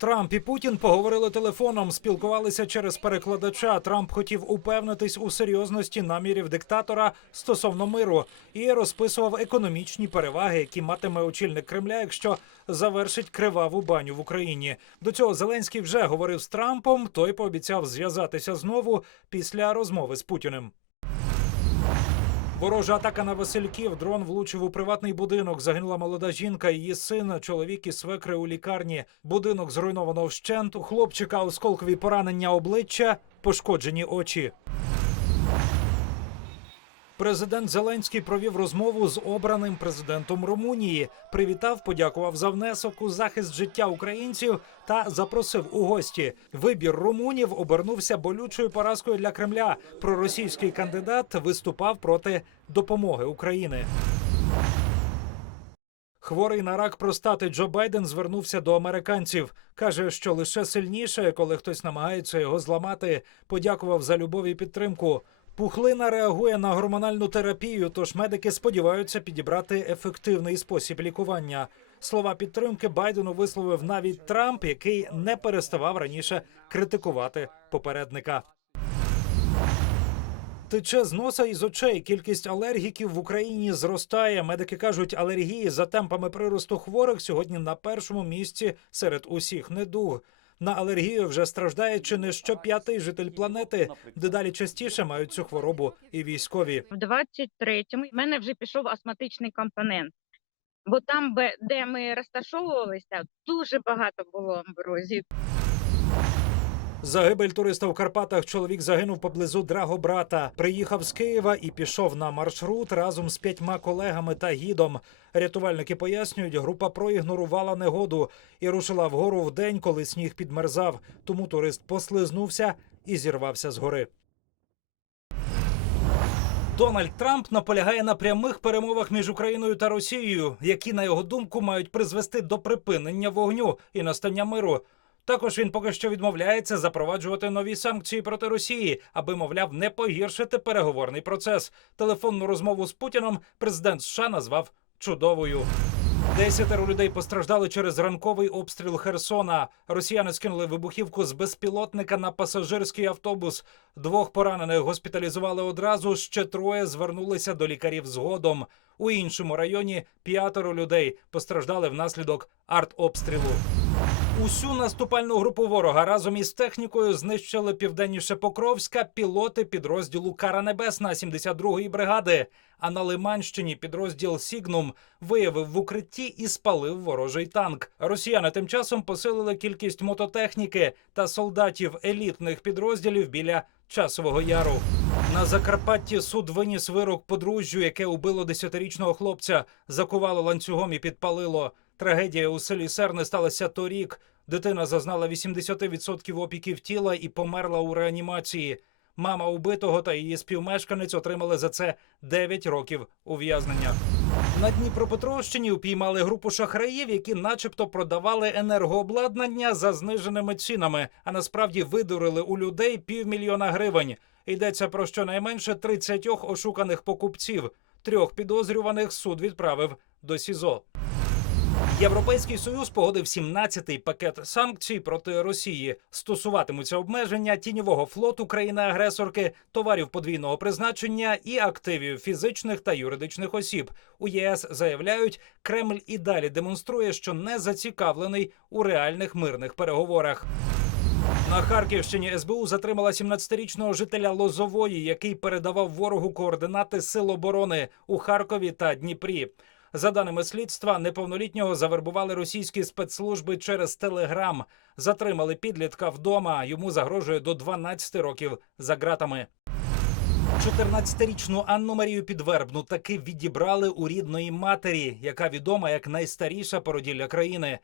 Трамп і Путін поговорили телефоном, спілкувалися через перекладача. Трамп хотів упевнитись у серйозності намірів диктатора стосовно миру і розписував економічні переваги, які матиме очільник Кремля, якщо завершить криваву баню в Україні. До цього Зеленський вже говорив з Трампом. Той пообіцяв зв'язатися знову після розмови з Путіним. Ворожа атака на Васильків. Дрон влучив у приватний будинок. Загинула молода жінка, її син, чоловік і свекри у лікарні. Будинок зруйновано вщент. У хлопчика осколкові поранення обличчя, пошкоджені очі. Президент Зеленський провів розмову з обраним президентом Румунії. Привітав, подякував за внесок у захист життя українців та запросив у гості. Вибір румунів обернувся болючою поразкою для Кремля. Проросійський кандидат виступав проти допомоги України. Хворий на рак простати Джо Байден звернувся до американців. каже, що лише сильніше, коли хтось намагається його зламати. Подякував за любов і підтримку. Пухлина реагує на гормональну терапію, тож медики сподіваються підібрати ефективний спосіб лікування. Слова підтримки Байдену висловив навіть Трамп, який не переставав раніше критикувати попередника. Тече з носа і з очей. Кількість алергіків в Україні зростає. Медики кажуть, алергії за темпами приросту хворих сьогодні на першому місці серед усіх недуг. На алергію вже страждає чи не щоп'ятий житель планети. Дедалі частіше мають цю хворобу і військові. В 23-му в мене вже пішов астматичний компонент. Бо там, де ми розташовувалися, дуже багато було амброзії. Загибель туриста в Карпатах. Чоловік загинув поблизу Драгобрата. Приїхав з Києва і пішов на маршрут разом з п'ятьма колегами та гідом. Рятувальники пояснюють, група проігнорувала негоду і рушила вгору в день, коли сніг підмерзав. Тому турист послизнувся і зірвався з гори. Дональд Трамп наполягає на прямих перемовах між Україною та Росією, які, на його думку, мають призвести до припинення вогню і настання миру. Також він поки що відмовляється запроваджувати нові санкції проти Росії, аби, мовляв, не погіршити переговорний процес. Телефонну розмову з Путіном президент США назвав чудовою. Десятеро людей постраждали через ранковий обстріл Херсона. Росіяни скинули вибухівку з безпілотника на пасажирський автобус. Двох поранених госпіталізували одразу. Ще троє звернулися до лікарів згодом. У іншому районі п'ятеро людей постраждали внаслідок артобстрілу. Усю наступальну групу ворога разом із технікою знищили південніше Покровська пілоти підрозділу Кара Небесна 72-ї бригади. А на Лиманщині підрозділ Сігнум виявив в укритті і спалив ворожий танк. Росіяни тим часом посилили кількість мототехніки та солдатів елітних підрозділів біля часового яру. На Закарпатті суд виніс вирок подружжю, яке убило десятирічного хлопця, закувало ланцюгом і підпалило. Трагедія у селі Серне сталася торік. Дитина зазнала 80% опіків тіла і померла у реанімації. Мама убитого та її співмешканець отримали за це 9 років ув'язнення. На Дніпропетровщині упіймали групу шахраїв, які, начебто, продавали енергообладнання за зниженими цінами, а насправді видурили у людей півмільйона гривень. Йдеться про щонайменше 30 ошуканих покупців. Трьох підозрюваних суд відправив до СІЗО. Європейський союз погодив 17-й пакет санкцій проти Росії. Стосуватимуться обмеження тіньового флоту країни-агресорки, товарів подвійного призначення і активів фізичних та юридичних осіб. У ЄС заявляють, Кремль і далі демонструє, що не зацікавлений у реальних мирних переговорах. На Харківщині СБУ затримала 17-річного жителя Лозової, який передавав ворогу координати сил оборони у Харкові та Дніпрі. За даними слідства, неповнолітнього завербували російські спецслужби через телеграм. Затримали підлітка вдома. Йому загрожує до 12 років за ґратами. 14-річну Анну Марію Підвербну таки відібрали у рідної матері, яка відома як найстаріша породілля країни.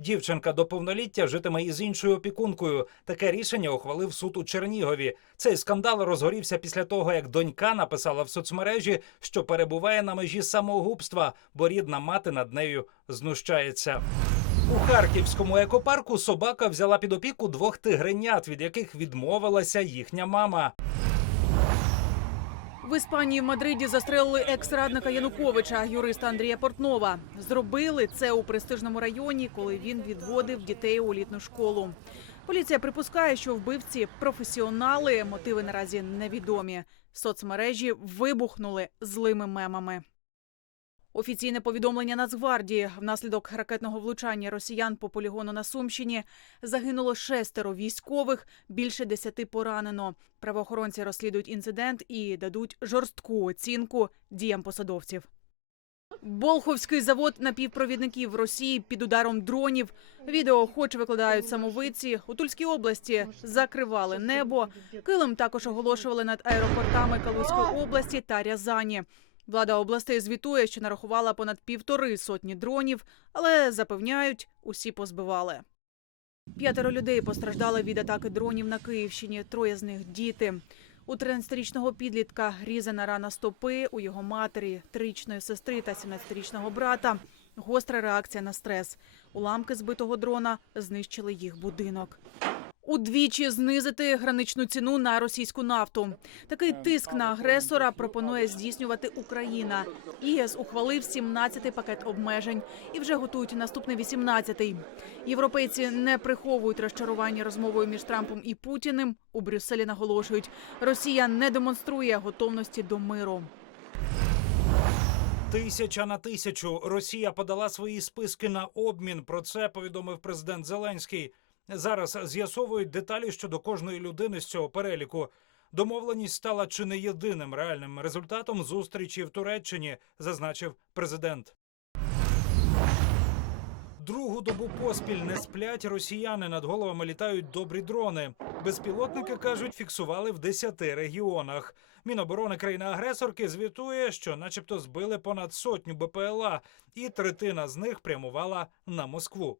Дівчинка до повноліття житиме із іншою опікункою. Таке рішення ухвалив суд у Чернігові. Цей скандал розгорівся після того, як донька написала в соцмережі, що перебуває на межі самогубства, бо рідна мати над нею знущається. У харківському екопарку собака взяла під опіку двох тигренят, від яких відмовилася їхня мама. В Іспанії в Мадриді застрелили екс-радника Януковича, юриста Андрія Портнова. Зробили це у престижному районі, коли він відводив дітей у літну школу. Поліція припускає, що вбивці професіонали. Мотиви наразі невідомі. Соцмережі вибухнули злими мемами. Офіційне повідомлення Нацгвардії внаслідок ракетного влучання росіян по полігону на Сумщині загинуло шестеро військових, більше десяти поранено. Правоохоронці розслідують інцидент і дадуть жорстку оцінку діям посадовців. Болховський завод напівпровідників Росії під ударом дронів. Відео хоч викладають самовиці. У Тульській області закривали небо. Килим також оголошували над аеропортами Калузької області та Рязані. Влада областей звітує, що нарахувала понад півтори сотні дронів, але запевняють, усі позбивали. П'ятеро людей постраждали від атаки дронів на Київщині. Троє з них діти. У 13-річного підлітка різана рана стопи, у його матері, трирічної сестри та 17-річного брата. Гостра реакція на стрес. Уламки збитого дрона знищили їх будинок. Удвічі знизити граничну ціну на російську нафту. Такий тиск на агресора пропонує здійснювати Україна. ЄС ухвалив 17-й пакет обмежень і вже готують наступний 18-й. Європейці не приховують розчарування розмовою між Трампом і Путіним. У Брюсселі наголошують, Росія не демонструє готовності до миру. Тисяча на тисячу Росія подала свої списки на обмін. Про це повідомив президент Зеленський. Зараз з'ясовують деталі щодо кожної людини з цього переліку. Домовленість стала чи не єдиним реальним результатом зустрічі в Туреччині, зазначив президент. Другу добу поспіль не сплять росіяни. Над головами літають добрі дрони. Безпілотники кажуть, фіксували в 10 регіонах. Міноборони країни-агресорки звітує, що, начебто, збили понад сотню БПЛА, і третина з них прямувала на Москву.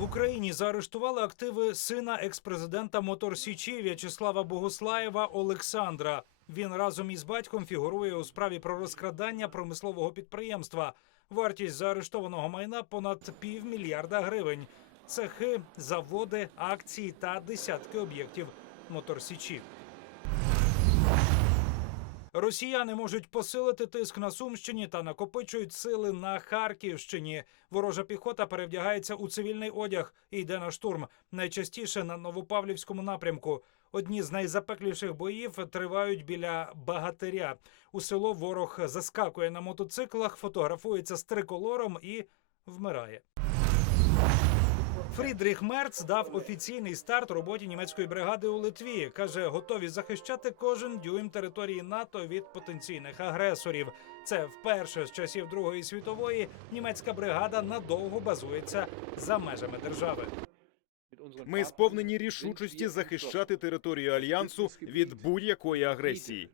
В Україні заарештували активи сина експрезидента Мотор Січі В'ячеслава Богуслаєва Олександра. Він разом із батьком фігурує у справі про розкрадання промислового підприємства. Вартість заарештованого майна понад півмільярда гривень. Цехи, заводи, акції та десятки об'єктів Мотор Січі. Росіяни можуть посилити тиск на Сумщині та накопичують сили на Харківщині. Ворожа піхота перевдягається у цивільний одяг і йде на штурм. Найчастіше на Новопавлівському напрямку. Одні з найзапекліших боїв тривають біля Багатиря. У село ворог заскакує на мотоциклах, фотографується з триколором і вмирає. Фрідріх Мерц дав офіційний старт роботі німецької бригади у Литві. каже, готові захищати кожен дюйм території НАТО від потенційних агресорів. Це вперше з часів Другої світової німецька бригада надовго базується за межами держави. Ми сповнені рішучості захищати територію альянсу від будь-якої агресії.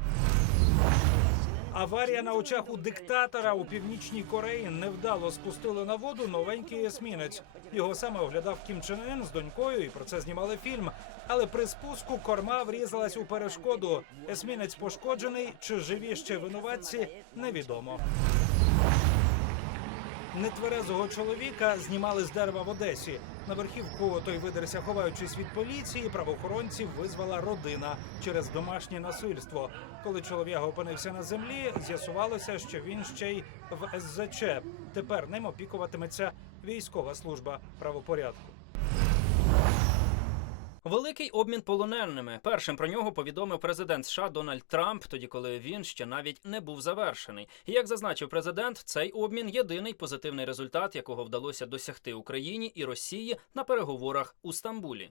Аварія на очах у диктатора у північній Кореї невдало спустили на воду новенький есмінець. Його саме оглядав Кім Чен Ен з донькою, і про це знімали фільм. Але при спуску корма врізалась у перешкоду. Есмінець пошкоджений, чи живі ще винуватці, невідомо. Нетверезого чоловіка знімали з дерева в Одесі. На верхівку той видерся, ховаючись від поліції. Правоохоронців визвала родина через домашнє насильство. Коли чолов'яга опинився на землі, з'ясувалося, що він ще й в СЗЧ. Тепер ним опікуватиметься військова служба правопорядку. Великий обмін полоненими. Першим про нього повідомив президент США Дональд Трамп, тоді коли він ще навіть не був завершений. Як зазначив президент, цей обмін єдиний позитивний результат, якого вдалося досягти Україні і Росії на переговорах у Стамбулі.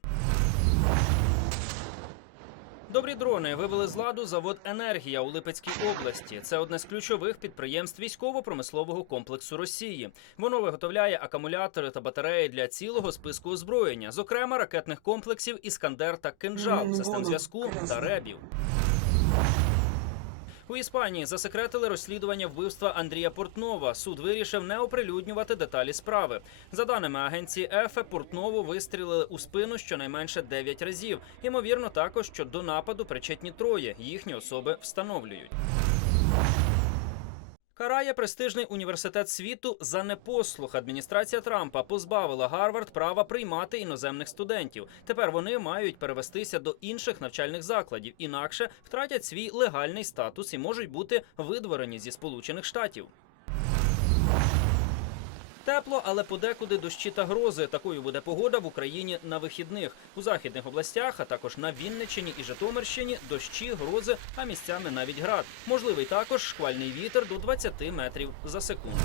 Добрі дрони вивели з ладу завод Енергія у Липецькій області. Це одне з ключових підприємств військово-промислового комплексу Росії. Воно виготовляє акумулятори та батареї для цілого списку озброєння, зокрема ракетних комплексів Іскандер та Кинжал, систем зв'язку та ребів. У Іспанії засекретили розслідування вбивства Андрія Портнова. Суд вирішив не оприлюднювати деталі справи. За даними агенції ЕФЕ, Портнову вистрілили у спину щонайменше 9 разів. Ймовірно, також що до нападу причетні троє. Їхні особи встановлюють. Карає престижний університет світу за непослух. Адміністрація Трампа позбавила Гарвард права приймати іноземних студентів. Тепер вони мають перевестися до інших навчальних закладів, інакше втратять свій легальний статус і можуть бути видворені зі Сполучених Штатів. Тепло, але подекуди дощі та грози. Такою буде погода в Україні на вихідних. У західних областях, а також на Вінниччині і Житомирщині дощі, грози, а місцями навіть град. Можливий також шквальний вітер до 20 метрів за секунду.